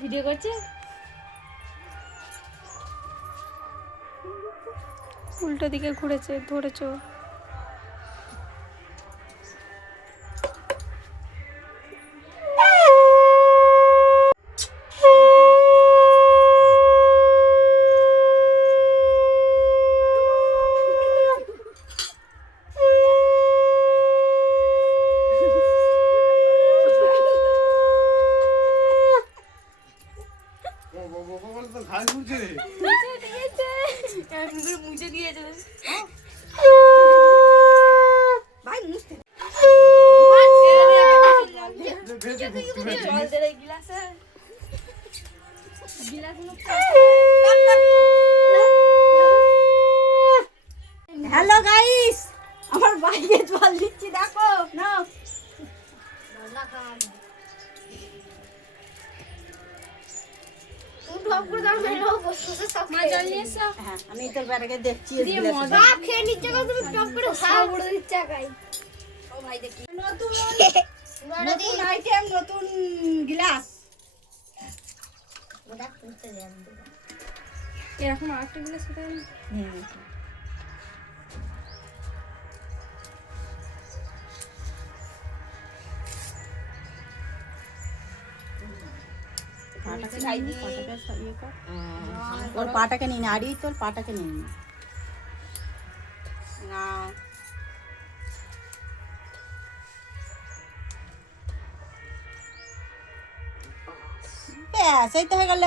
Video করছে। উল্টো দিকে ঘুরেছে, ধরেছো। মুছে দিয়েছে ভাই, মুছতে জল দে গিলাসে, গিলাস হ্যালো গাইস, আমার বাইকে জল দিচ্ছি দেখো না। আমি তোর ব্যাটাকে দেখছি নতুন আইটেম, নতুন গ্লাস। এরকম আরেকটা গ্লাস কোথায়? ওর পাটাকে নিন, আড়ি তোর পাটাকে নিন না। ব্যাস, এই তো হয়ে গেল।